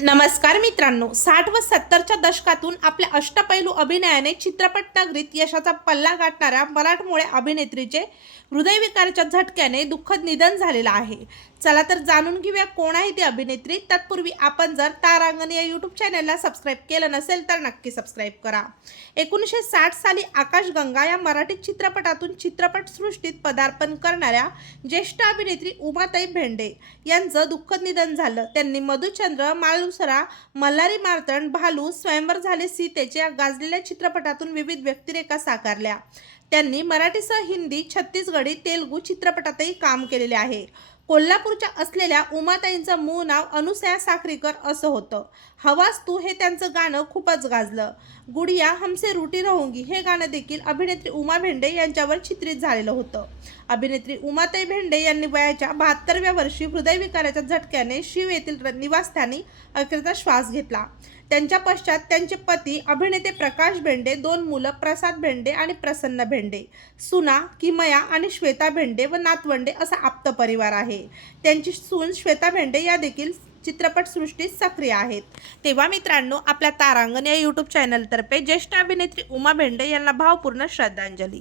नमस्कार मित्रांनो साठ व सत्तरच्या दशकातून आपल्या अष्टपैलू अभिनयाने चित्रपट नगरीत यशाचा पल्ला गाठणाऱ्या मराठमोळ्या अभिनेत्रीचे हृदयविकाराच्या झटक्याने दुःखद निधन झालेलं आहे. चला तर जाणून घेऊया कोण आहे ती अभिनेत्री. तत्पूर्वी आपण जर तारांगण या यूट्यूब चॅनलला सबस्क्राईब केलं नसेल तर नक्की सबस्क्राईब करा. एकोणीसशे साठ साली आकाशगंगा या मराठी चित्रपटातून चित्रपटसृष्टीत पदार्पण करणाऱ्या ज्येष्ठ अभिनेत्री उमाताई भेंडे यांचं दुःखद निधन झालं. त्यांनी मधुचंद्र मालुसरा मल्हारी मार्तंड भालू स्वयंवर झाले सीतेच्या या गाजलेल्या चित्रपटातून विविध व्यक्तिरेखा साकारल्या. त्यांनी मराठीसह हिंदी छत्तीसगढी तेलुगू चित्रपटातही काम केलेले आहे. कोल्हापूरच्या असलेल्या उमाताईंचं मूळ नाव अनुसया साखरीकर असं होतं. हवास तू हे त्यांचं गाणं खूपच गाजलं. गुडिया हमसे रुटी रहूंगी हे गाणं देखील अभिनेत्री उमा भेंडे यांच्यावर चित्रित झालेलं होतं. अभिनेत्री उमाताई भेंडे यांनी वयाच्या बहात्तरव्या वर्षी हृदयविकाराच्या झटक्याने शिव येथील निवासस्थानी अखेरचा श्वास घेतला. त्यांच्या पश्चात त्यांचे पती अभिनेते प्रकाश भेंडे दोन मुलं प्रसाद भेंडे आणि प्रसन्न भेंडे सुना किमया आणि श्वेता भेंडे व नातवंडे असा आप्त परिवार आहे. त्यांची सून श्वेता भेंडे या देखील चित्रपटसृष्टीत सक्रिय आहेत. तेव्हा मित्रांनो आपल्या तारांगण या यूट्यूब चॅनलतर्फे ज्येष्ठ अभिनेत्री उमा भेंडे यांना भावपूर्ण श्रद्धांजली.